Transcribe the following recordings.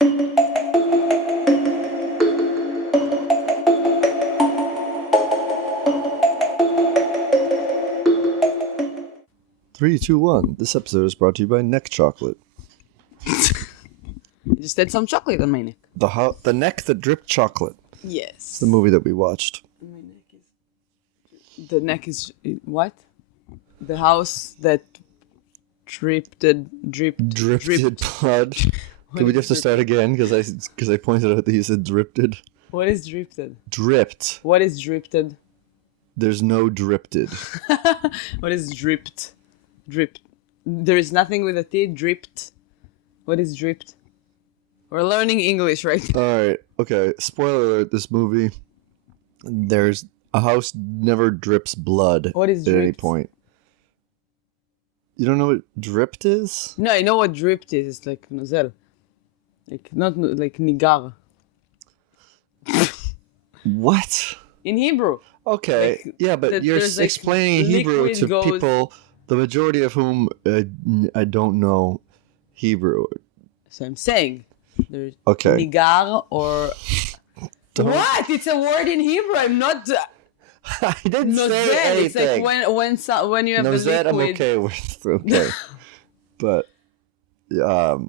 Three, two, one. This episode is brought to you by Neck Chocolate. You just did some chocolate on my neck. The Neck That Dripped Chocolate. Yes. It's the movie that we watched. My neck is... The neck is... What? The house that dripped blood. What Can we is have to start again? Because I pointed out that you said dripped. What is dripped? Dripped. What is dripped? There's no dripped. What is dripped? Dripped. There is nothing with a T. Dripped. What is dripped? We're learning English right now. Alright, okay. Spoiler alert, this movie. There's a house never drips blood What is at any dripped? point. You don't know what dripped is? No, I know what dripped is. It's like nozel. Like, not like nigar. What? In Hebrew. Okay, Like, yeah, but you're there's, like, explaining Hebrew liquid to goes- people, the majority of whom I don't know Hebrew. So I'm saying. There's Okay. nigar or... Don't- What? It's a word in Hebrew. I'm not... I didn't say Nozel. anything. It's like when you have No, the that liquid. I'm okay with. Okay. But,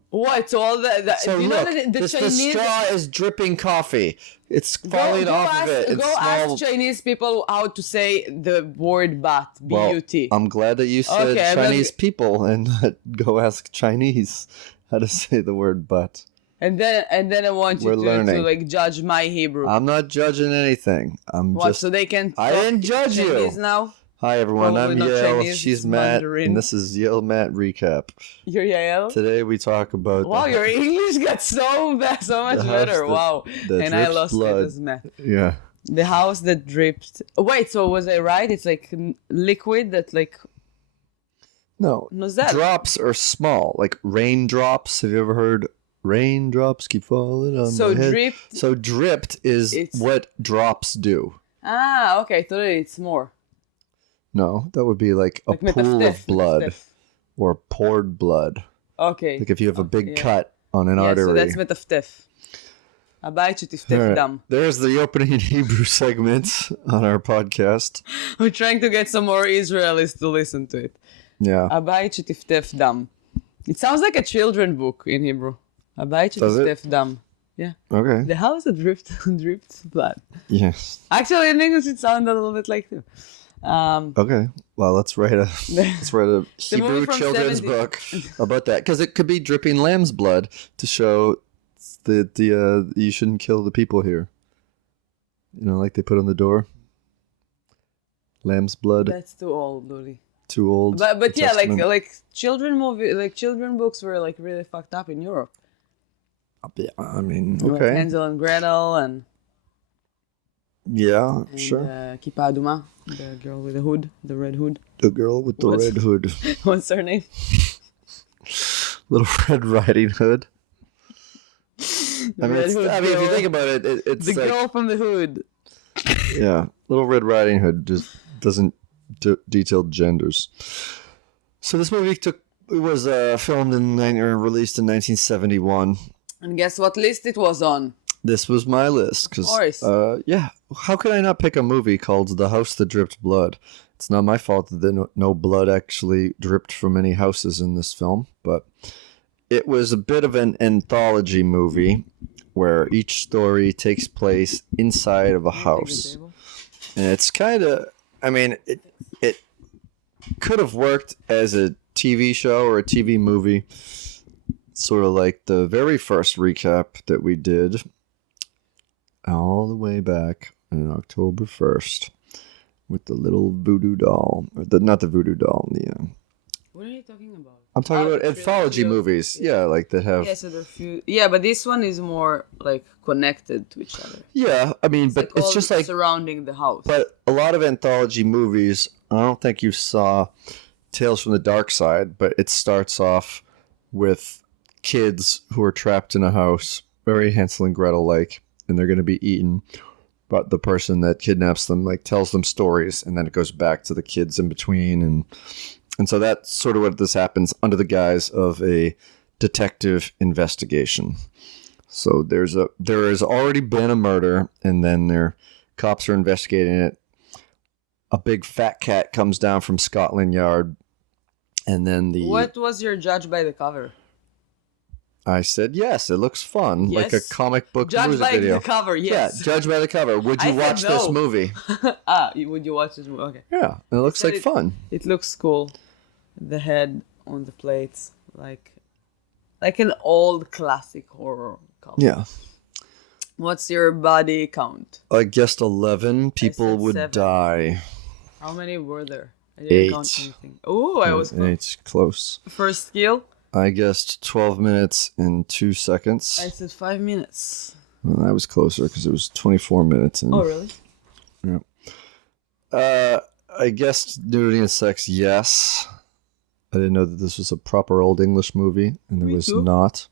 What? So all so do you look, know that the the Chinese... straw is dripping coffee. It's falling off of it. It's ask Chinese people how to say the word bat. B-U-T. I'm glad that you said Okay, I'm Chinese not- people and not go ask Chinese how to say the word but. And then I want you We're to learning. like judge my Hebrew. I'm not judging anything. I'm What? just... So they can I talk didn't judge you. Chinese now? Hi everyone, Probably I'm not Yael, Chinese, she's it's Matt, Mandarin. and this is Yael and Matt Recap. You're Yael? Today we talk about Wow, your English got so much The house better. that- Wow. that And I drips lost blood. it as Matt. Yeah. The house that dripped. Wait, so was I right? It's like liquid that like No, nozel. drops are small, like raindrops. Have you ever heard raindrops keep falling on So my head? dripped. So dripped is It's- what drops do. Ah, okay. I thought it's more. No, that would be like a Like pool metafteff, of blood metafteff. or poured blood. Okay. Like if you have a big Yeah. cut on an Yeah, artery. so that's מטפטף. הבית שטפטף All right. דם. There's the opening in Hebrew segment on our podcast. We're trying to get some more Israelis to listen to it. Yeah. הבית שטפטף דם. It sounds like a children book in Hebrew. הבית Does it? שטפטף דם. Yeah. Okay. The house that dripped blood. Yes. Actually, in English it sounds a little bit like too. Okay. Well, let's write a Hebrew movie from children's 70. book about that, because it could be dripping lamb's blood to show that you shouldn't kill the people here. You know, like they put on the door. Lamb's blood. That's too old, Luli. Too old. But yeah, Testament. like children books were like really fucked up in Europe. Yeah, I mean, Like okay. Hansel and Gretel and Yeah, sure. Kippa Aduma, the girl with the hood, the red hood. The girl with the What's- red hood. What's her name? Little Red Riding Hood. Red Hood if you girl. think about it, it's The like, girl from the hood. yeah, Little Red Riding Hood just doesn't detail genders. So this movie was filmed or released in 1971. And guess what list it was on? This was my list because, Of course. yeah, how could I not pick a movie called The House That Dripped Blood? It's not my fault that no blood actually dripped from any houses in this film, but it was a bit of an anthology movie where each story takes place inside of a house. And it's kind of, I mean, it could have worked as a TV show or a TV movie, sort of like the very first recap that we did all the way back on October 1st with the little voodoo doll. Not the voodoo doll, What are you talking about? I'm talking about anthology movies. Yeah, like that have... Yeah, so there are few. Yeah, but this one is more like connected to each other. Yeah, I mean, but Like it's all just like... surrounding the house. But a lot of anthology movies, I don't think you saw Tales from the Dark Side, but it starts off with kids who are trapped in a house, very Hansel and Gretel-like, and they're going to be eaten. But the person that kidnaps them like tells them stories, and then it goes back to the kids in between, and so that's sort of what this happens under the guise of a detective investigation. So there has already been a murder, and then their cops are investigating it. A big fat cat comes down from Scotland Yard, and then What was your judge by the cover? I said yes. It looks fun, like a Yes. comic book Judge music by video. the cover, yes. Yeah, judge by the cover. Would you I said watch this no. movie? Would you watch this movie? Okay. Yeah, it looks said like fun. It looks cool. The head on the plates, like an old classic horror cover. Yeah. What's your body count? I guessed 11 people said would 7. die. How many were there? I didn't 8. count anything. Oh, I was close. It's close. First skill? I guessed 12 minutes and 2 seconds. I said 5 minutes. Well, I was closer because it was 24 minutes. And, Oh, really? Yeah. I guessed nudity and sex, yes. I didn't know that this was a proper old English movie, and there Me was too. not.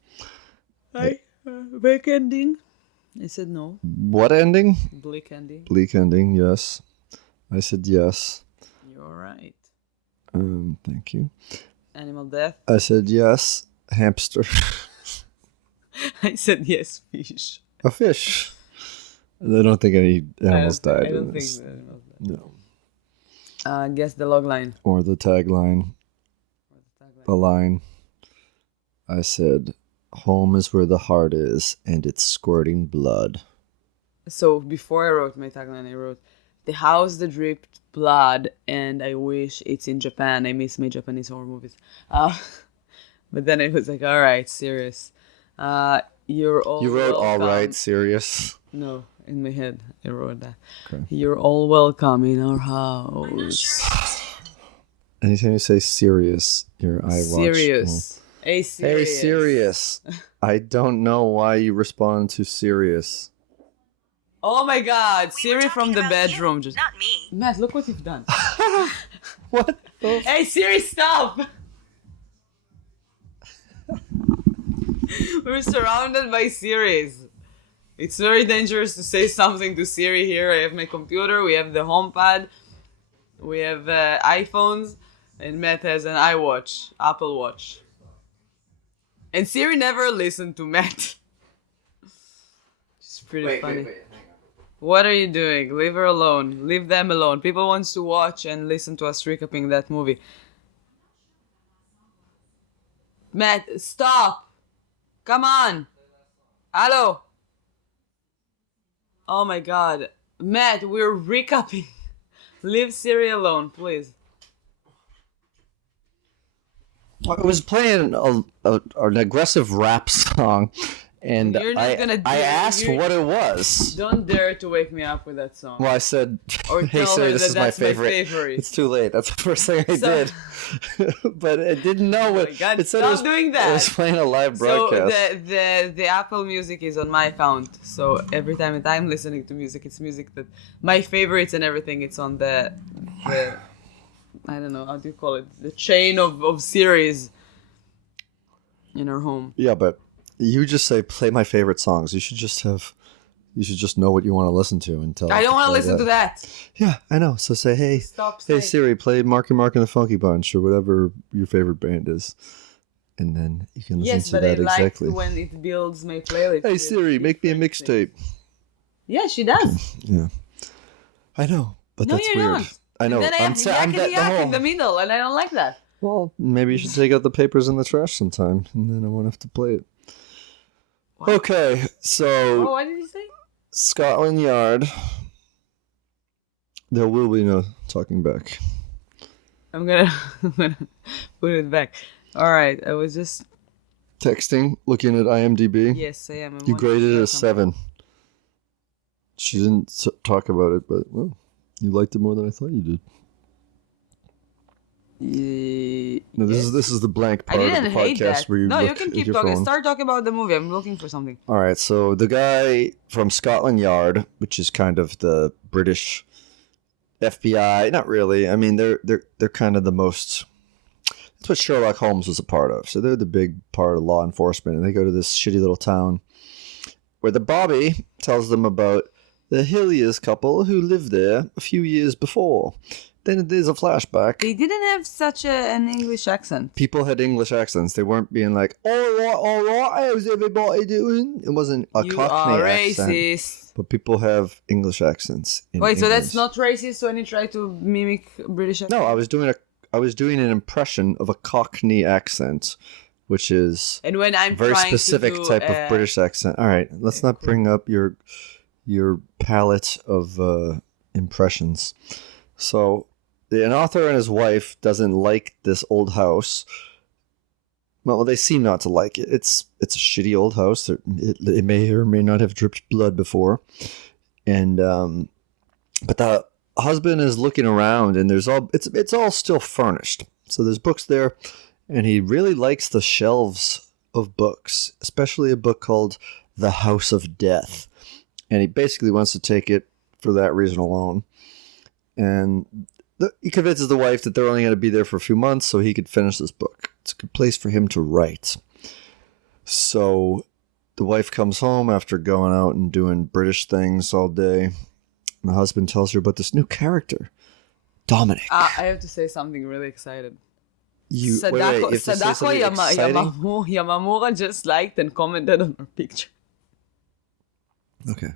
Bleak ending? I said no. What ending? Bleak ending. Bleak ending, yes. I said yes. You're right. Thank you. Animal death? I said yes. Hamster. I said yes, fish. A fish. I don't think any animals died I don't in think this. the animals died. No. Guess the log line. Or the tagline. The line. I said, home is where the heart is, and it's squirting blood. So before I wrote my tagline, I wrote, the house that dripped blood, and I wish it's in Japan. I miss my Japanese horror movies. But then it was like, all right, serious. You're all You wrote welcome. all right, serious. No, in my head, I wrote that. Okay. You're all welcome in our house. Anytime you say serious, your eye watch. Serious. Hey, serious. Hey, serious. I don't know why you respond to serious. Oh my God, We were Siri from talking the about bedroom you, just. not me. Matt, look what you've done. What? Hey, Siri, stop! We're surrounded by Siris. It's very dangerous to say something to Siri here. I have my computer, we have the HomePod, we have iPhones, and Matt has an iWatch, Apple Watch. And Siri never listened to Matt. It's pretty funny. hang on. What are you doing? Leave her alone. Leave them alone. People wants to watch and listen to us recapping that movie. Matt, stop! Come on! Hello! Oh my God. Matt, we're recapping. Leave Siri alone, please. I was playing an aggressive rap song, and You're just gonna I asked you're- what it was. Don't dare to wake me up with that song. Well, I said, Or "Hey tell Siri, her this that is my that's my favorite." favorite. It's too late. That's the first thing I So- did, but it didn't know what. Oh my God, it said stop it was, doing It that. was playing a live So broadcast. the Apple Music is on my account. So every time that I'm listening to music, it's music that my favorites and everything. It's on the I don't know how do you call it, the chain of series in our home. Yeah, but you just say play my favorite songs. You should just know what you want to listen to and tell. I don't want to play listen to that. Yeah, I know. So say, hey, Stop hey saying. Siri, play Marky Mark and the Funky Bunch or whatever your favorite band is, and then you can listen Yes, to but I that like exactly. when it builds my playlist. Hey with Siri, make me a different mixtape. things. Yeah, she does. Yeah, I know, but No, that's you weird. don't. I know. Then I have I'm yakety yak that in the middle, and I don't like that. Well, maybe you should take out the papers in the trash sometime, and then I won't have to play it. What? Okay, Oh, so what did you say? Scotland Yard. There will be no talking back. I'm gonna put it back. All right, I was just Texting, looking at IMDb. yes, I am. I'm You watching graded it a Welcome. 7. She didn't talk about it, but well, you liked it more than I thought you did. No, this is the blank I part of the didn't hate podcast that. where you No, look you can at keep your talking. phone. Start talking about the movie. I'm looking for something. All right, so the guy from Scotland Yard, which is kind of the British FBI, not really. I mean, they're kind of the most. That's what Sherlock Holmes was a part of. So they're the big part of law enforcement, and they go to this shitty little town where the Bobby tells them about the Hilliers couple who lived there a few years before, then it is a flashback. They didn't have such an English accent. People had English accents. They weren't being like, all right, how's everybody doing? It wasn't a You Cockney are accent. racist. But people have English accents. Wait, so that's not racist when you try to mimic British accent? No, I was doing an impression of a Cockney accent, which is and when I'm a very trying specific to do type of British accent. All right, let's not bring up your palette of impressions. So, an author and his wife doesn't like this old house. Well, they seem not to like it. It's a shitty old house. It may or may not have dripped blood before, and but the husband is looking around, and it's all still furnished. So there's books there, and he really likes the shelves of books, especially a book called The House of Death, and he basically wants to take it for that reason alone. And he convinces the wife that they're only going to be there for a few months so he could finish this book. It's a good place for him to write. So the wife comes home after going out and doing British things all day. And the husband tells her about this new character, Dominic. I have to say something really excited. Sadako Yamamura just liked and commented on our picture. Okay.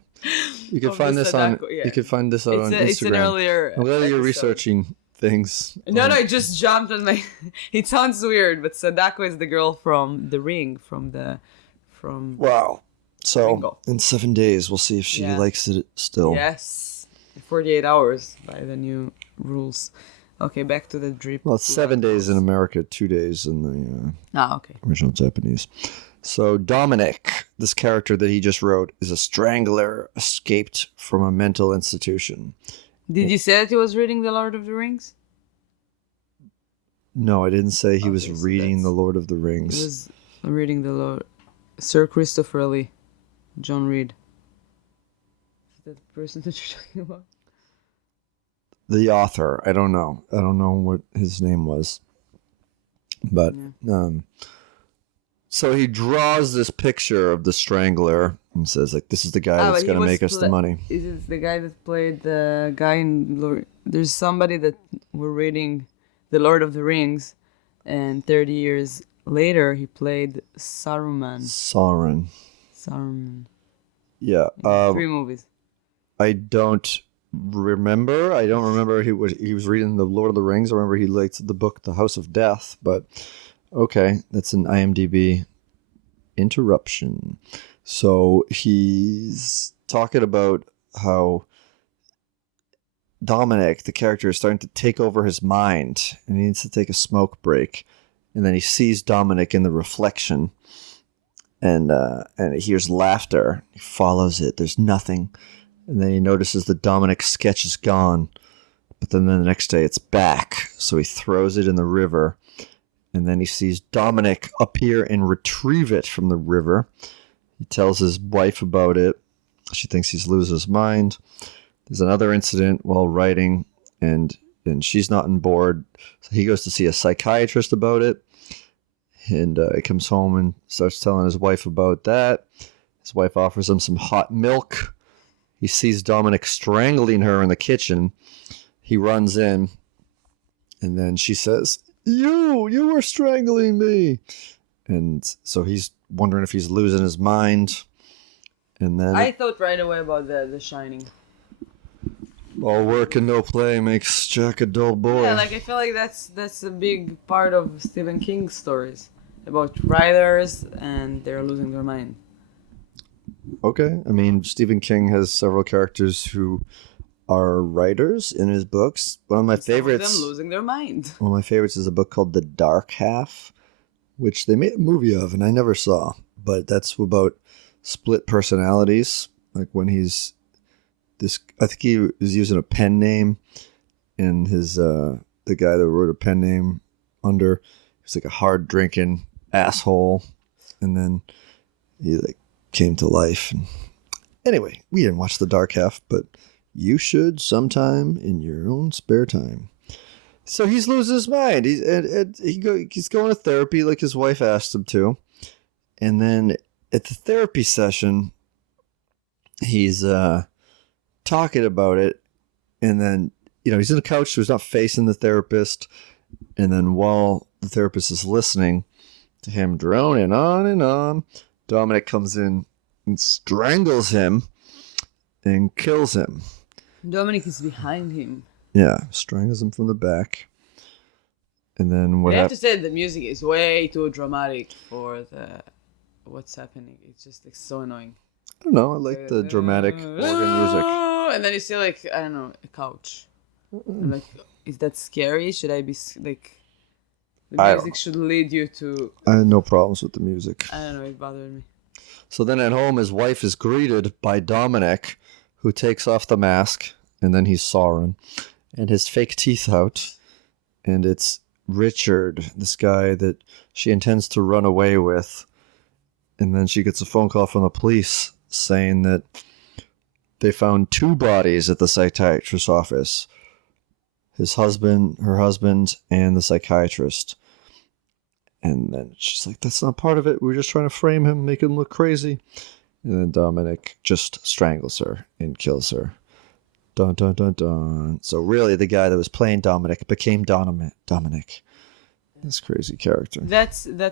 You can find this on. Yeah. You can find this on Instagram. It's an earlier. I'm glad episode. you're researching things. No, it just jumped on my. It sounds weird, but Sadako is the girl from The Ring, from. Wow. So Ringo. in 7 days, we'll see if she likes it still. Yes, 48 hours by the new rules. Okay, back to the drip. Well, it's 7 days in America, 2 days in the okay. original Japanese. So Dominic, this character that he just wrote, is a strangler escaped from a mental institution. Did you say that he was reading The Lord of the Rings? No, I didn't say he was reading The Lord of the Rings. He was reading the Lord. Sir Christopher Lee, John Reed. Is that the person that you're talking about? The author, I don't know. I don't know what his name was. But, so he draws this picture of the Strangler and says, like, this is the guy that's going to make us the money. Is it the guy that played the guy in Lord? There's somebody that were reading The Lord of the Rings, and 30 years later he played Saruman. Saruman. Yeah. 3 movies. I don't remember. I don't remember he was reading The Lord of the Rings. I remember he liked the book The House of Death, but okay, that's an IMDb interruption. So he's talking about how Dominic, the character, is starting to take over his mind and he needs to take a smoke break. And then he sees Dominic in the reflection and he hears laughter. He follows it. There's nothing. And then he notices that Dominic's sketch is gone. But then the next day it's back. So he throws it in the river. And then he sees Dominic appear and retrieve it from the river. He tells his wife about it. She thinks he's losing his mind. There's another incident while writing, and she's not on board. So he goes to see a psychiatrist about it. And he comes home and starts telling his wife about that. His wife offers him some hot milk. He sees Dominic strangling her in the kitchen. He runs in, and then she says, You were strangling me. And so he's wondering if he's losing his mind. And then I thought right away about The Shining. All work and no play makes Jack a dull boy. Yeah, like I feel like that's a big part of Stephen King's stories about writers and they're losing their mind. Okay, I mean, Stephen King has several characters who are writers in his books. One of my favorites. Some of them losing their mind. One of my favorites is a book called The Dark Half, which they made a movie of and I never saw. But that's about split personalities. Like when he's I think he was using a pen name, and his the guy that wrote a pen name under, he was like a hard drinking asshole, and then he like came to life. And anyway, we didn't watch The Dark Half, but you should sometime in your own spare time. So he's losing his mind. He's going to therapy like his wife asked him to, and then at the therapy session, he's talking about it, and then he's in a couch, so he's not facing the therapist. And then while the therapist is listening to him droning on and on, Dominic comes in and strangles him and kills him. Dominic is behind him. Yeah, strangles him from the back. And then what I have to say the music is way too dramatic for what's happening. It's just like so annoying. I don't know. I like the dramatic organ music. And then you see like, I don't know, a couch. I'm like, is that scary? Should I be like, the music should lead you to... I had no problems with the music. I don't know, it bothered me. So then at home, his wife is greeted by Dominic, who takes off the mask, and then he's sawing, and his fake teeth out. And it's Richard, this guy that she intends to run away with. And then she gets a phone call from the police saying that they found 2 bodies at the psychiatrist's office. Her husband, and the psychiatrist. And then she's like, that's not part of it. We're just trying to frame him, make him look crazy. And then Dominic just strangles her and kills her. Dun, dun, dun, dun. So really, the guy that was playing Dominic became Dominic. This crazy character. That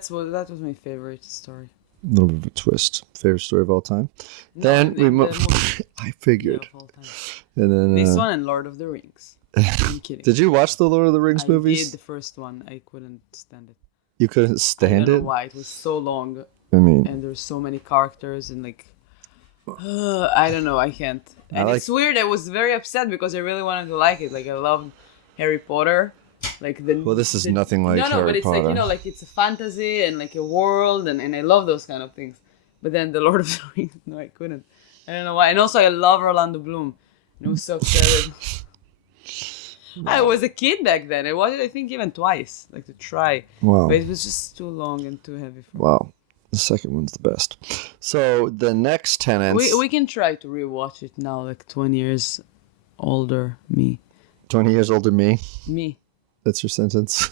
was my favorite story. A little bit of a twist. Favorite story of all time. No, Then we I figured. Yeah, of all time. And then This one and Lord of the Rings. I'm kidding. Did you watch the Lord of the Rings movies? I did the first one. I couldn't stand it. You couldn't stand I don't it? know why. It was so long. I mean, and there's so many characters and like I don't know, I can't. And it's weird. I was very upset because I really wanted to like it. Like I loved Harry Potter. Like this is nothing like Harry Potter. No, but it's like, you know, like it's a fantasy and like a world and I love those kind of things. But then the Lord of the Rings, no, I couldn't. I don't know why. And also I love Orlando Bloom. And I was so upset. I was a kid back then. I watched it, I think, even twice, like to try. Wow. But it was just too long and too heavy for me. Wow. The second one's the best. So the next tenants... We can try to rewatch it now, like 20 years older me. 20 years older me? Me. That's your sentence?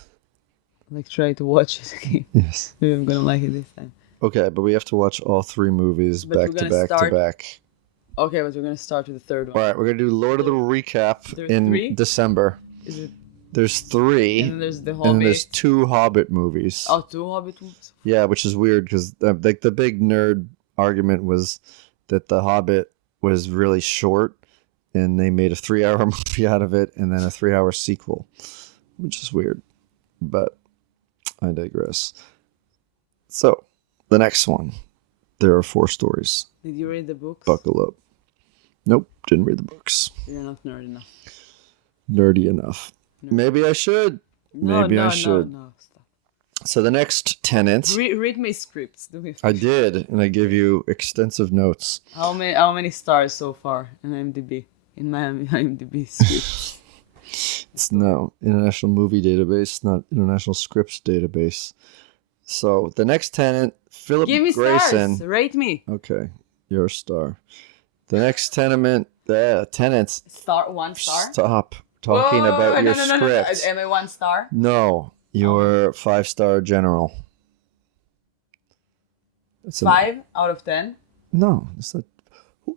Like try to watch it again. Yes. Maybe I'm going to like it this time. Okay, but we have to watch all 3 movies back to back to back. Okay, but we're going to start with the third one. All right, we're going to do Lord of the Recap in December. Is it? There's 3. And then there's the Hobbit. And then there's 2 Hobbit movies. Oh, 2 Hobbit movies? Yeah, which is weird because like the big nerd argument was that the Hobbit was really short and they made a 3-hour movie out of it and then a 3-hour sequel, which is weird. But I digress. So, the next one. There are 4 stories. Did you read the books? Buckle up. Nope, didn't read the books. You're not nerd enough. Nerdy enough. No. Maybe I should. Maybe I should. No, stop. So the next tenant. Read my scripts. Do me a favor. I did, and I gave you extensive notes. How many stars so far in IMDb? In my IMDb script. It's no International Movie Database, not International Scripts Database. So the next tenant, Philip Grayson. Give me stars. Rate me. Okay, you're a star. The next tenants. Star 1 star. Stop talking about your script. Am I 1 star? No, you're 5-star general. It's 5 out of 10. No, it's not.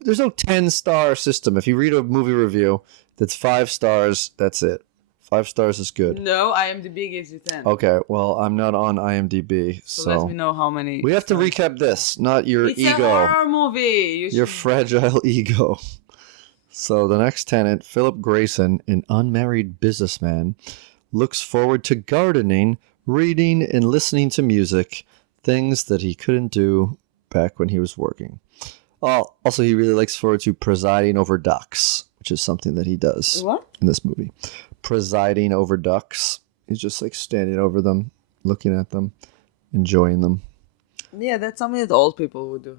There's no 10-star system. If you read a movie review that's 5 stars, that's it. 5 stars is good. No, IMDb gives you 10. Okay, well, I'm not on IMDb, so let me know how many. We have to recap this, not your ego. It's a horror movie. Your fragile ego. So the next tenant, Philip Grayson, an unmarried businessman, looks forward to gardening, reading, and listening to music, things that he couldn't do back when he was working. Also, he really looks forward to presiding over ducks, which is something that he does in this movie. Presiding over ducks. He's just like standing over them, looking at them, enjoying them. Yeah, that's something that old people would do.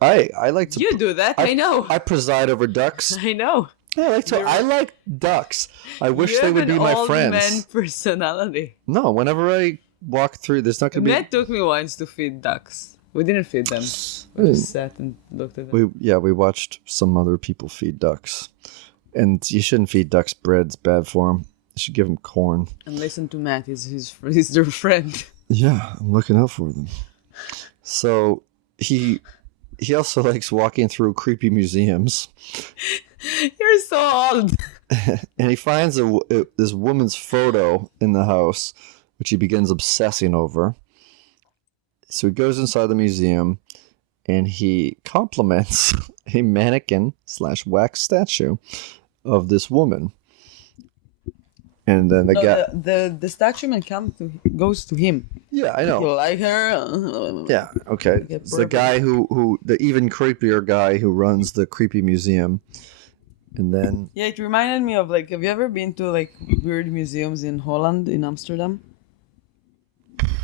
I like to. You do that, I know. I preside over ducks. I know. Yeah, I like ducks. I wish they would be my friends. You have an old man personality. No, whenever I walk through, there's not going to be... Matt took me once to feed ducks. We didn't feed them. We just sat and looked at them. We watched some other people feed ducks. And you shouldn't feed ducks bread. It's bad for them. You should give them corn. And listen to Matt. He's their friend. Yeah, I'm looking out for them. So, he also likes walking through creepy museums. You're so old. And he finds this woman's photo in the house, which he begins obsessing over. So he goes inside the museum, and he compliments a mannequin/wax statue of this woman. And then the statue man goes to him. Yeah, I know. You like her? Yeah, okay. It's the guy who the even creepier guy who runs the creepy museum. And then Yeah, it reminded me of like, have you ever been to like weird museums in Holland, in Amsterdam?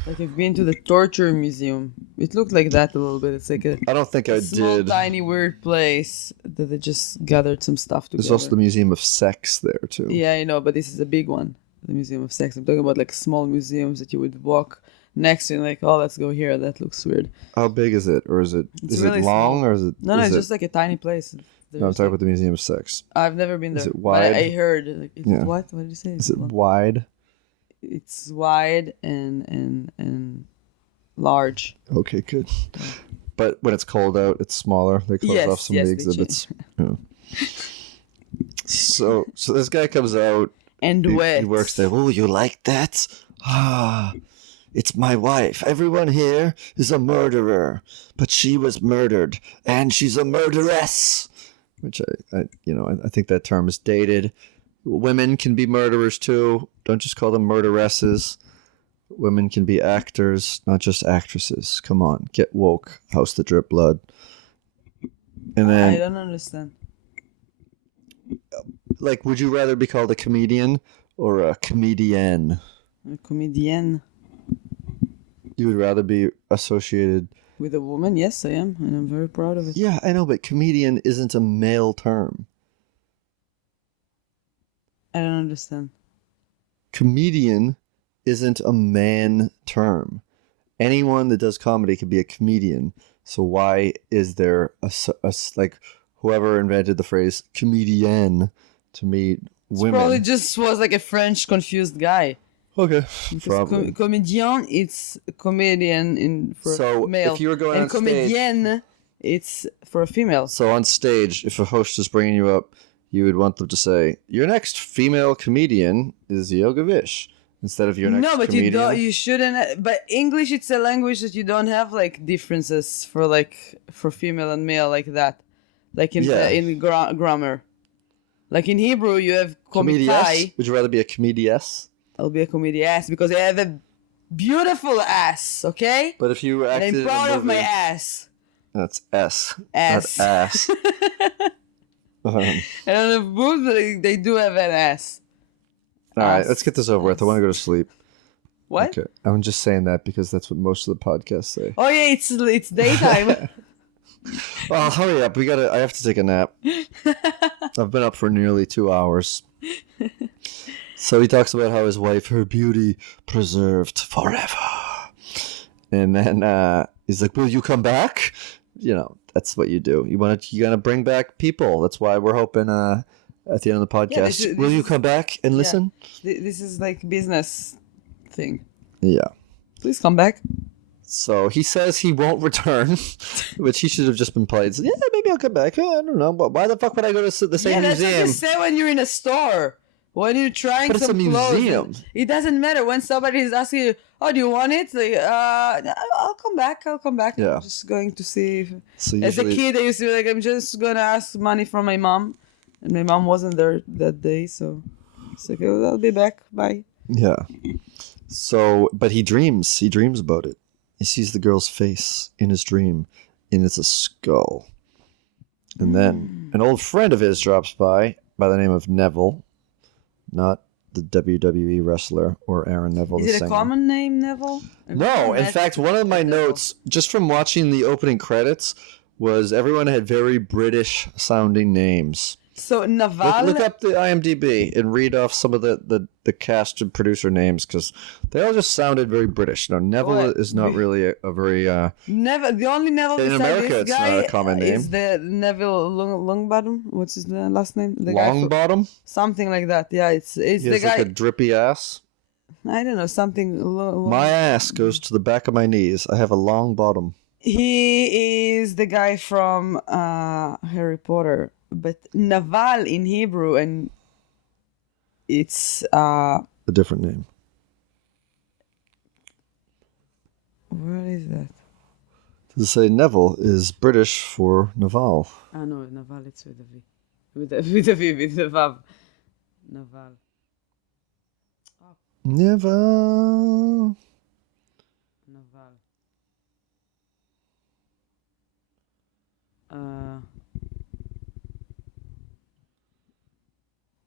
Like I've been to the torture museum. It looked like that a little bit. It's like I don't think I small, did. tiny, weird place that they just gathered some stuff together. There's also the Museum of Sex there too. Yeah, I know, but this is a big one, the Museum of Sex. I'm talking about like small museums that you would walk next to and like, oh, let's go here. That looks weird. How big is it, or is it really it long, small. or is it? No, it's just like a tiny place. No, I'm talking about the Museum of Sex. I've never been there. Is it wide? But I heard. Like, Yeah. What? What did you say? Is it wide? It's wide and large. Okay, good. But when it's cold out, it's smaller. They close off some of the exhibits. Yeah. So this guy comes out. And wet. He works there. Oh, you like that? Ah, it's my wife. Everyone here is a murderer, but she was murdered, and she's a murderess. Which I think that term is dated. Women can be murderers too. Don't just call them murderesses. Women can be actors, not just actresses. Come on, get woke. House that drip blood. And then I don't understand. Like, would you rather be called a comedian or a comedienne? A comedienne. You would rather be associated With a woman? Yes, I am, and I'm very proud of it. Yeah, I know, but comedian isn't a male term. I don't understand. Comedian isn't a man term. Anyone that does comedy could be a comedian. So why is there like whoever invented the phrase comedienne to meet women? Probably just was like a French confused guy. Okay, Because probably. Comedian, it's comedian for So, male. if you were going and on stage- comedienne, it's for a female. So on stage, if a host is bringing you up, you would want them to say, "Your next female comedian is Yoga Vish," instead of "Your next No, but comedian." you don't. You shouldn't. But English, it's a language that you don't have like differences for female and male like that, like in grammar. Like in Hebrew, you have Comedies? komitai. Would you rather be a comediess? I'll be a comedian because I have a beautiful ass. Okay. But if you And acted I'm in a proud of my movie- ass. That's S. Ass. Not ass. And on the boobs, they do have an ass. All right, let's get this over with. I want to go to sleep. What? Okay, I'm just saying that because that's what most of the podcasts say. Oh yeah, it's daytime. Oh, hurry up! I have to take a nap. I've been up for nearly 2 hours. So he talks about how his wife, her beauty preserved forever, and then he's like, "Will you come back?" You know, that's what you do. You gotta bring back people. That's why we're hoping at the end of the podcast, this will you is- come back and listen? This is like business thing. Yeah. Please come back. So he says he won't return, which he should have just been polite. Said, yeah, maybe I'll come back. I don't know, but why the fuck would I go to the same That's what museum? you say when you're in a store. When you're trying But it's some a clothes. museum. It doesn't matter. When somebody is asking you, oh, do you want it? Like, I'll come back. Yeah. I'm just going to see. So As a usually, kid, I used to be like, I'm just going to ask money from my mom. And my mom wasn't there that day. So it's like, oh, I'll be back. Bye. yeah. So, but he dreams about it. He sees the girl's face in his dream, and it's a skull. And then an old friend of his drops by the name of Neville, not the WWE wrestler or Aaron Neville. Is the it a singer. common name, Neville? No, in fact, one of my notes, just from watching the opening credits, was everyone had very British sounding names. So Naval. Look up the IMDb and read off some of the cast and producer names because they all just sounded very British. Now, Neville What? is not really a very... Never. The only Neville In beside America, this it's guy not a common name. is the Neville Longbottom. What's his last name? The guy long bottom? something like that. Yeah, it's He the has guy. like a drippy ass. I don't know something. My ass goes to the back of my knees. I have a long bottom. He is the guy from Harry Potter, but Naval in Hebrew and It's A different name. what is that? To say Neville is British for Naval. Ah no, Naval. It's with a V. With a V, with the Vav. Naval. Never. Naval.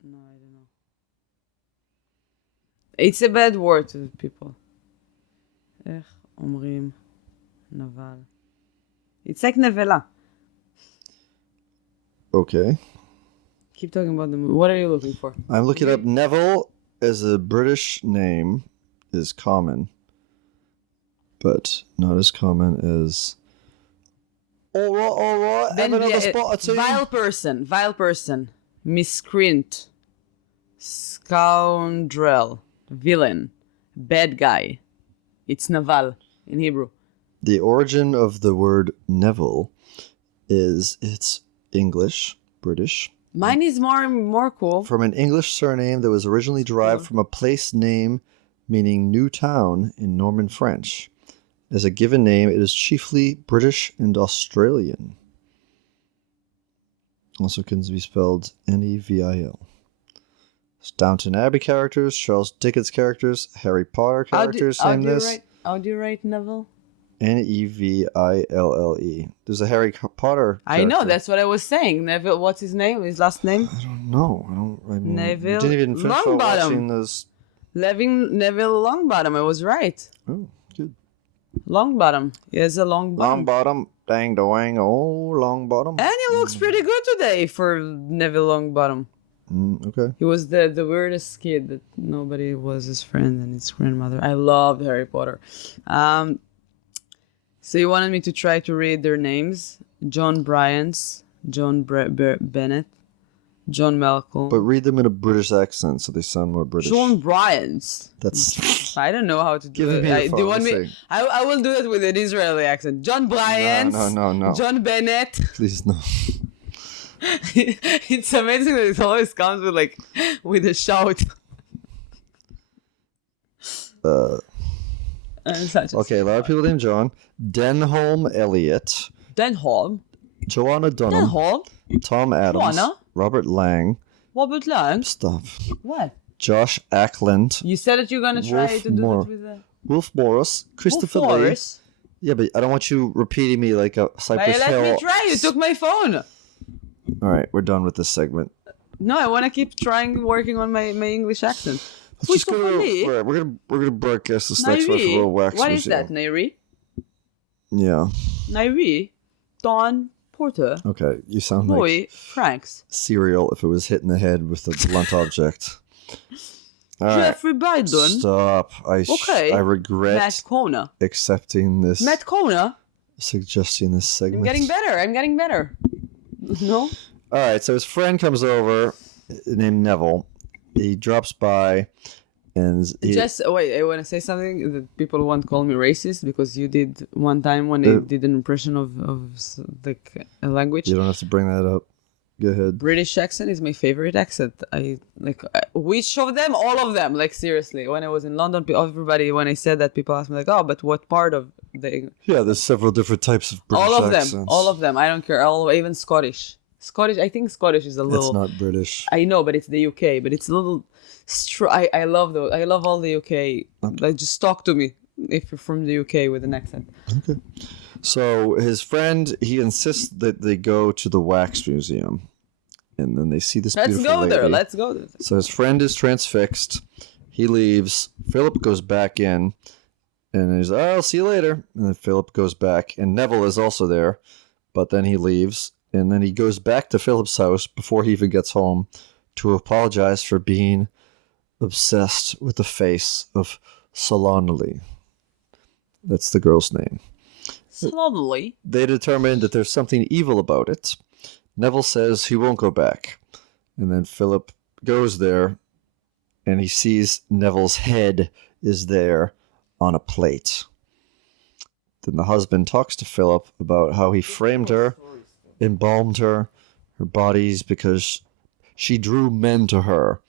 No, I don't know. It's a bad word to people. איך אומרים נבל? It's like nevela. Okay. Keep talking about the movie. What are you looking for? I'm looking up Neville as a British name is common, but not as common as. All right. Have another spot or two. Vile person, miscreant, scoundrel, villain, bad guy. It's naval in Hebrew. The origin of the word Neville is it's English, British. Mine is more cool. From an English surname that was originally derived from a place name meaning new town in Norman French. As a given name, it is chiefly British and Australian. Also can be spelled Nevil. It's Downton Abbey characters, Charles Dickens characters, Harry Potter characters name this. How do you write Neville? Neville. There's a Harry Potter character. I know, that's what I was saying. Neville, what's his name? His last name? I don't know. Neville didn't even finish watching those. Neville Longbottom, I was right. Oh, good. Longbottom. He has a long bottom. Long bottom, dang doang, oh, long bottom. And he looks pretty good today for Neville Longbottom. Okay. He was the weirdest kid that nobody was his friend and his grandmother. I loved Harry Potter. So you wanted me to try to read their names. John Bryant, John Bennett, John Malcolm. But read them in a British accent so they sound more British. John Bryant. That's... I don't know how to do it. Do you want me? I will do it with an Israeli accent. John Bryant. No. John Bennett. Please, no. It's amazing that it always comes with a shout. Okay, a lot of people named John. Denholm Elliott. Denholm. Joanna Dunham. Denholm. Tom Adams. Joanna. Robert Lang. Robert Lang. Stop. What? Josh Ackland. You said that you're going to try to do it with Wolf Morris. Christopher Lee. Morris. Yeah, but I don't want you repeating me like a Cypress Hill. Let me try. You took my phone. All right, we're done with this segment. No, I want to keep working on my English accent. Let's just go to, we're gonna broadcast this next one for a little wax What museum. is that, Nairi? Yeah. Nairi, Don Porter. Okay, you sound Boy, like Franks. cereal if it was hit in the head with a blunt object. All right. Jeffrey Biden. Stop. I regret Matt Kona. accepting this. Matt Kona. Suggesting this segment. I'm getting better. No? All right, so his friend comes over named Neville. He drops by and wait, I want to say something that people won't call me racist because you did one time when I did an impression of a language. You don't have to bring that up. Go ahead. British accent is my favorite accent. Which of them? All of them. Seriously. When I was in London, everybody, when I said that, people asked me oh, but what part of the... Yeah, there's several different types of British accents. All of them. I don't care. Even Scottish. I think Scottish is a little... It's not British. I know, but it's the UK. But it's a little... I love those. I love all the UK. Okay. Just talk to me if you're from the UK with an accent. Okay. So his friend, he insists that they go to the wax museum. And then they see this beautiful lady. Let's go there. So his friend is transfixed. He leaves. Philip goes back in. And he's I'll see you later. And then Philip goes back. And Neville is also there. But then he leaves. And then he goes back to Philip's house before he even gets home to apologize for being obsessed with the face of Solonely. That's the girl's name. Solonely? They determine that there's something evil about it. Neville says he won't go back. And then Philip goes there and he sees Neville's head is there on a plate. Then the husband talks to Philip about how he framed her, embalmed her bodies because she drew men to her.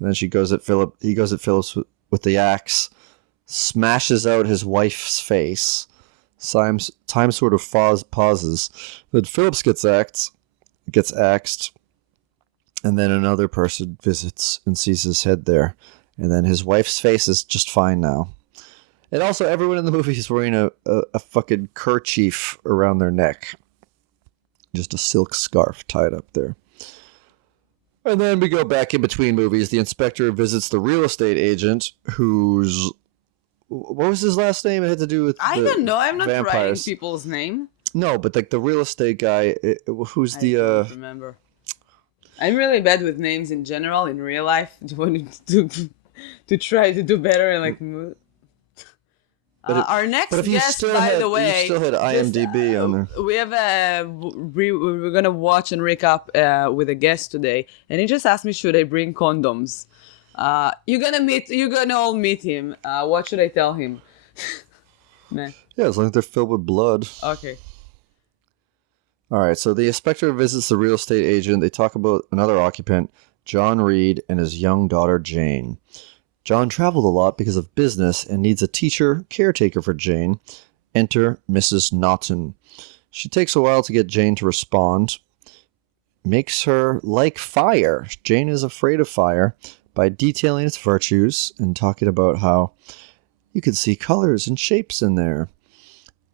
And then he goes at Phillips with the axe, smashes out his wife's face. Time sort of pauses. Then Phillips gets axed, and then another person visits and sees his head there. And then his wife's face is just fine now. And also, everyone in the movie is wearing a fucking kerchief around their neck. Just a silk scarf tied up there. And then we go back in between movies. The inspector visits the real estate agent whose... What was his last name? It had to do with I don't know. I'm not vampires. writing people's name. No, but like the real estate guy, who's I don't remember. I'm really bad with names in general, in real life. To try to do better and like... our next guest, by the way, you still had IMDb on there. We have we're gonna watch and recap with a guest today, and he just asked me, should I bring condoms? You're gonna all meet him. What should I tell him? Nah. Yeah, as long as they're filled with blood. Okay. All right, so the inspector visits the real estate agent. They talk about another occupant, John Reed, and his young daughter, Jane. John traveled a lot because of business and needs a caretaker for Jane. Enter Mrs. Naughton. She takes a while to get Jane to respond. Makes her like fire. Jane is afraid of fire by detailing its virtues and talking about how you can see colors and shapes in there.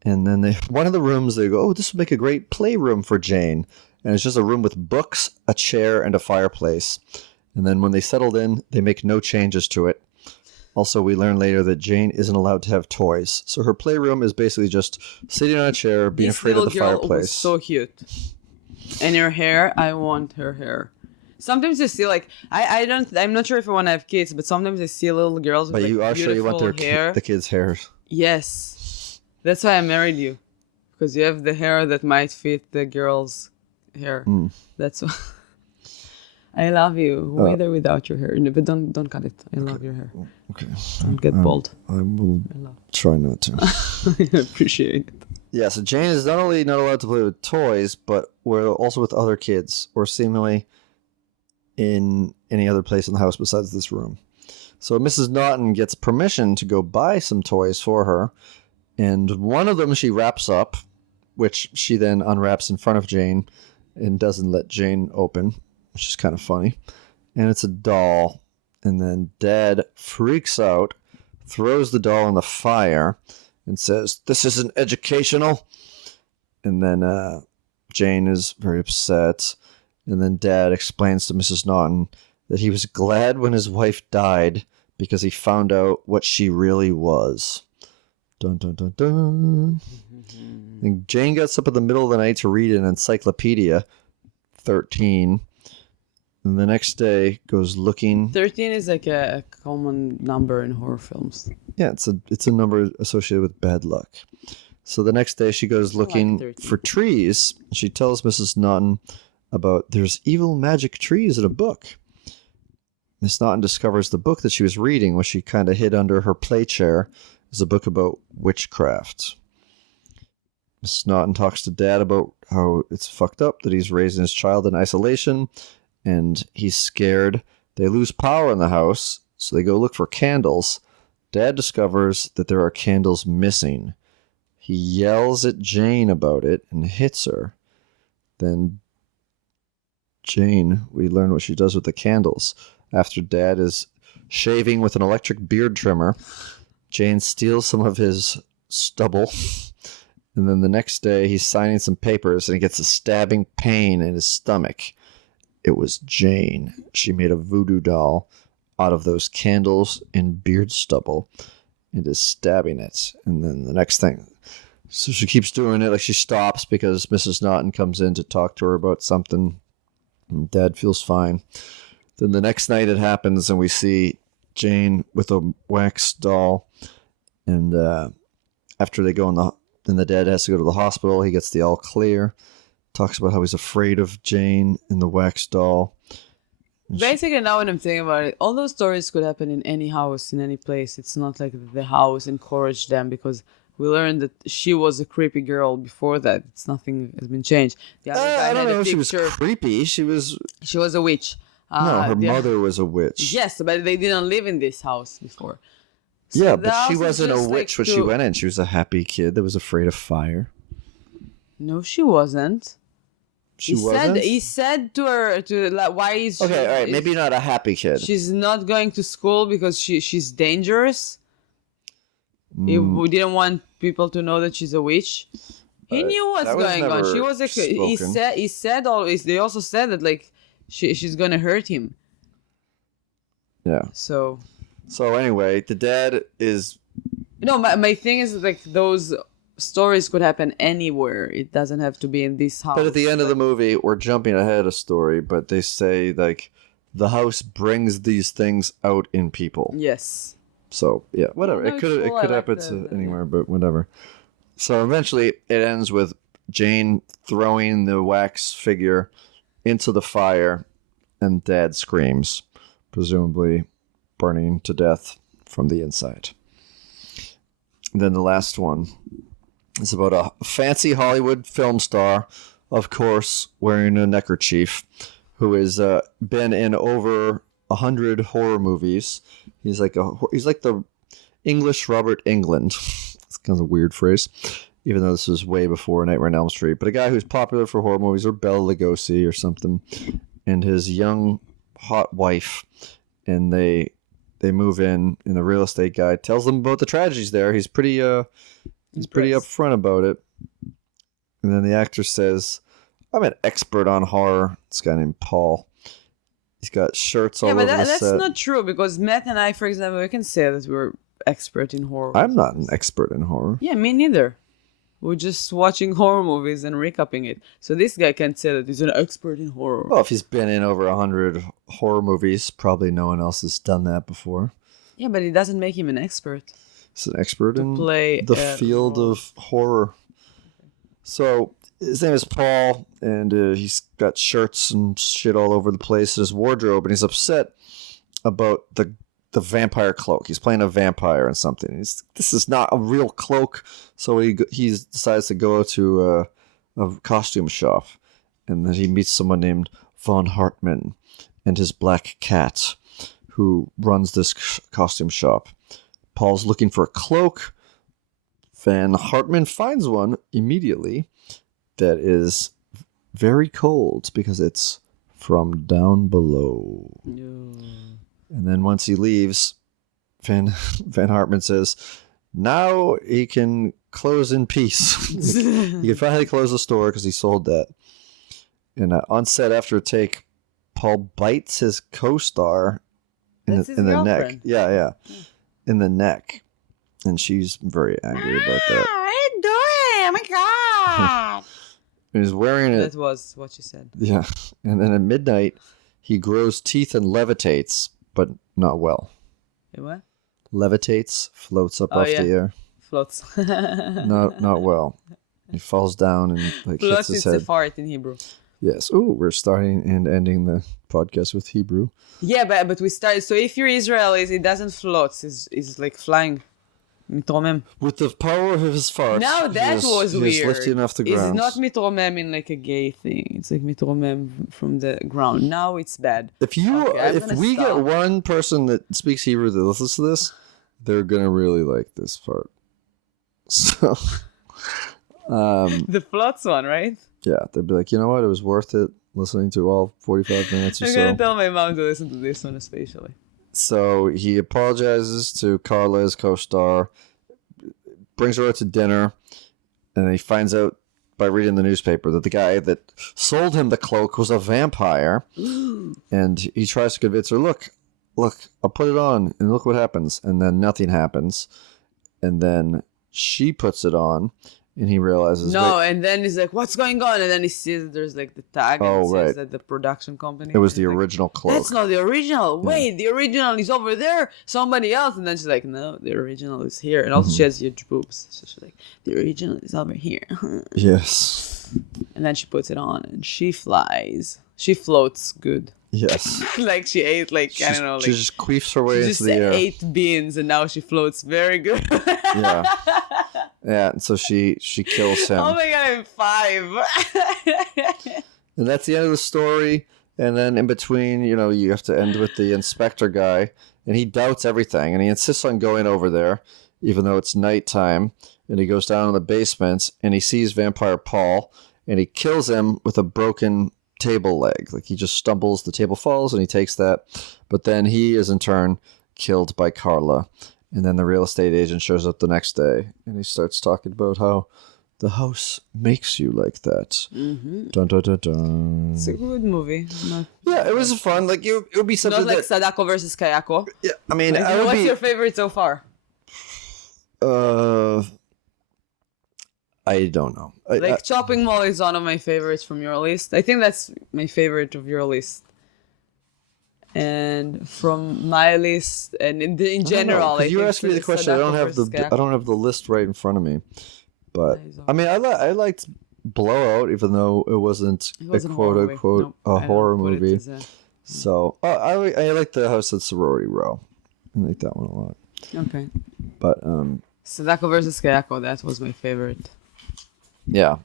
And then one of the rooms, they go, oh, this would make a great playroom for Jane. And it's just a room with books, a chair, and a fireplace. And then when they settled in, they make no changes to it. Also, we learn later that Jane isn't allowed to have toys. So her playroom is basically just sitting on a chair, being afraid of the fireplace. Was so cute. And her hair, I want her hair. Sometimes you see like I'm not sure if I want to have kids, but sometimes I see little girls with you are beautiful sure you want hair. The kids' hair. Yes. That's why I married you. Because you have the hair that might fit the girl's hair. Mm. That's why. I love you, with or without your hair. No, but don't cut it. I love your hair. Okay. Don't get bald. I will try not to. I appreciate it. Yeah, so Jane is not only not allowed to play with toys, but we're also with other kids, or seemingly in any other place in the house besides this room. So Mrs. Naughton gets permission to go buy some toys for her, and one of them she wraps up, which she then unwraps in front of Jane and doesn't let Jane open, which is kind of funny. And it's a doll. And then Dad freaks out, throws the doll in the fire, and says, "This isn't educational." And then Jane is very upset. And then Dad explains to Mrs. Naughton that he was glad when his wife died because he found out what she really was. Dun, dun, dun, dun. And Jane gets up in the middle of the night to read an encyclopedia, 13. And the next day goes looking. 13 is like a common number in horror films. Yeah, it's a number associated with bad luck. So the next day she goes looking for trees. She tells Mrs. Naughton about there's evil magic trees in a book. Miss Naughton discovers the book that she was reading, which she kind of hid under her play chair, is a book about witchcraft. Miss Naughton talks to Dad about how it's fucked up that he's raising his child in isolation, and he's scared. They lose power in the house, so they go look for candles. Dad discovers that there are candles missing. He yells at Jane about it and hits her. Then Jane, we learn what she does with the candles. After Dad is shaving with an electric beard trimmer, Jane steals some of his stubble. And then the next day, he's signing some papers and he gets a stabbing pain in his stomach. It was Jane. She made a voodoo doll out of those candles and beard stubble and is stabbing it. And then the next thing, so she keeps doing it. Like she stops because Mrs. Naughton comes in to talk to her about something. And Dad feels fine. Then the next night it happens and we see Jane with a wax doll. And after they go then the dad has to go to the hospital. He gets the all clear. Talks about how he's afraid of Jane and the wax doll. Basically, now when I'm thinking about it, all those stories could happen in any house, in any place. It's not like the house encouraged them because we learned that she was a creepy girl before that. It's nothing has been changed. The other guy I don't had know a if she was picture. creepy. She was a witch. No, her mother was a witch. Yes, but they didn't live in this house before. So yeah, the but she house is wasn't a just, witch like, when she went in. She was a happy kid that was afraid of fire. No, she wasn't. She wasn't? He said to her, why is Okay, she... all right, maybe not a happy kid. She's not going to school because she's dangerous. He didn't want people to know that she's a witch. He knew what's going on. She was a... He said always... They also said that, like, she's gonna hurt him. Yeah. So anyway, the dad is... No, my thing is, like, those stories could happen anywhere. It doesn't have to be in this house. But at the end of the movie, we're jumping ahead a story, but they say, like, the house brings these things out in people. Yes. So, yeah, whatever. No, it could happen to anywhere, but whatever. So eventually it ends with Jane throwing the wax figure into the fire, and Dad screams, presumably burning to death from the inside. And then the last one is about a fancy Hollywood film star, of course, wearing a neckerchief, who has been in over 100 horror movies. He's like the English Robert Englund. It's kind of a weird phrase, even though this was way before Nightmare on Elm Street. But a guy who's popular for horror movies, or Bela Lugosi or something, and his young hot wife, and they move in, and the real estate guy tells them about the tragedies there. He's pretty upfront about it. And then the actor says, "I'm an expert on horror." This guy named Paul. He's got shirts all over the set. Yeah, but that's not true, because Matt and I, for example, we can say that we're expert in horror. I'm not an expert in horror. Yeah, me neither. We're just watching horror movies and recapping it. So this guy can't say that he's an expert in horror. Well, if he's been in over 100 horror movies, probably no one else has done that before. Yeah, but it doesn't make him an expert. He's an expert in the field of horror. So his name is Paul, and he's got shirts and shit all over the place in his wardrobe, and he's upset about the vampire cloak. He's playing a vampire and something. This is not a real cloak, so he decides to go to a costume shop, and then he meets someone named Von Hartmann and his black cat, who runs this costume shop. Paul's looking for a cloak. Van Hartmann finds one immediately that is very cold because it's from down below. No. And then once he leaves, Van Hartmann says, now he can close in peace. He can finally close the store because he sold that. And on set after a take, Paul bites his co-star in the neck. Yeah. In the neck. And she's very angry about that. What are you doing? Oh my God. He's wearing it. That was what she said. Yeah. And then at midnight, he grows teeth and levitates, but not well. What? Levitates, floats up off the air. Floats. not well. He falls down and hits his head. It's a fart in Hebrew. Yes. Ooh, we're starting and ending the podcast with Hebrew. Yeah, but we started. So if you're Israelis, it doesn't float. It's like flying. Mitromem. With the power of his fart. Now that was weird. He's lifting off the ground. It's not mitromem in like a gay thing. It's like mitromem from the ground. Now it's bad. If we get one person that speaks Hebrew that listens to this, they're gonna really like this part. So, the floats one, right? Yeah, they'd be like, you know what? It was worth it listening to all 45 minutes or so. I'm gonna tell my mom to listen to this one especially. So he apologizes to Carla, his co-star, brings her out to dinner, and he finds out by reading the newspaper that the guy that sold him the cloak was a vampire. And he tries to convince her, look, I'll put it on, and look what happens. And then nothing happens. And then she puts it on, and he realizes... and then he's like, what's going on? And then he sees that there's like the tag, and it says that the production company... It was the original cloak. That's not the original. Wait, the original is over there. Somebody else. And then she's like, no, the original is here. And also she has huge boobs. So she's like, the original is over here. Yes. And then she puts it on, and she flies. She floats good. Yes. Like she ate I don't know. She just queefs her way into the air. She just ate beans, and now she floats very good. Yeah. Yeah, and so she kills him. Oh my God, I'm 5. And that's the end of the story. And then in between, you have to end with the inspector guy, and he doubts everything, and he insists on going over there, even though it's nighttime. And he goes down in the basement, and he sees Vampire Paul, and he kills him with a broken table leg. Like, he just stumbles, the table falls, and he takes that. But then he is in turn killed by Carla. And then the real estate agent shows up the next day, and he starts talking about how the house makes you like that. Mm-hmm. Dun, dun, dun, dun. It's a good movie. Yeah, it was fun. Like, it would be something Not like Sadako versus Kayako. Yeah, I mean, Like, what's your favorite so far? I don't know. Chopping Mall is one of my favorites from your list. I think that's my favorite of your list. And from my list, and in general, you asked me the question. I don't have the list right in front of me. But I mean, I liked Blowout, even though it wasn't a quote unquote horror movie. So I like the House at Sorority Row. I like that one a lot. Okay. But Sadako versus Kayako, that was my favorite. Yeah.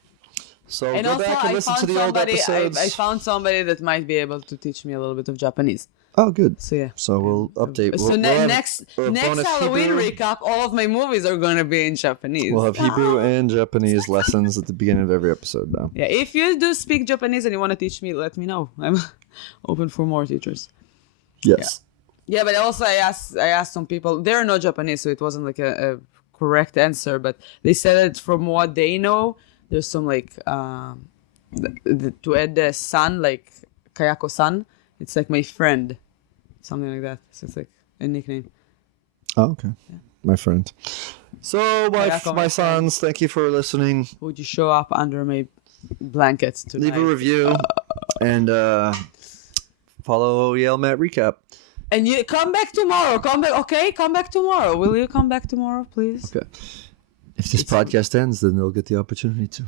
So and go also, back and listen to the old episodes. I found somebody that might be able to teach me a little bit of Japanese. Oh, good. So yeah. So we'll update. So next Halloween recap, all of my movies are going to be in Japanese. We'll have Hebrew and Japanese lessons at the beginning of every episode now. Yeah, if you do speak Japanese and you want to teach me, let me know. I'm open for more teachers. Yes. Yeah, but also I asked some people. They're not Japanese, so it wasn't like a correct answer. But they said that from what they know, there's some like to add the san, like Kayako-san. It's like my friend, something like that. So it's like a nickname. Oh, okay. Yeah. My friend. So, my sons, thank you for listening. Would you show up under my blanket tonight? Leave a review and follow Yael and Matt Recap. And you come back tomorrow. Come back tomorrow. Will you come back tomorrow, please? Okay. If this podcast ends, then they'll get the opportunity to.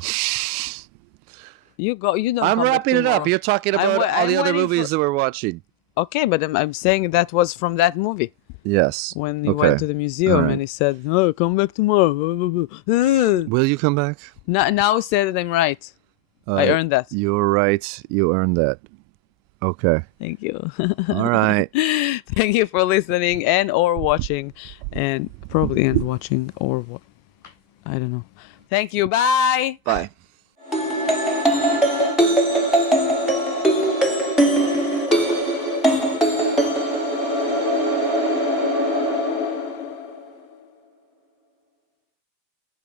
You go. You don't. I'm wrapping it up. You're talking about all the other movies that we're watching. Okay, but I'm saying that was from that movie. Yes. When he went to the museum and he said, "Oh, come back tomorrow." Will you come back? Now say that I'm right. I earned that. You're right. You earned that. Okay. Thank you. All right. Thank you for listening and or watching, and probably watching or what? I don't know. Thank you. Bye. Bye.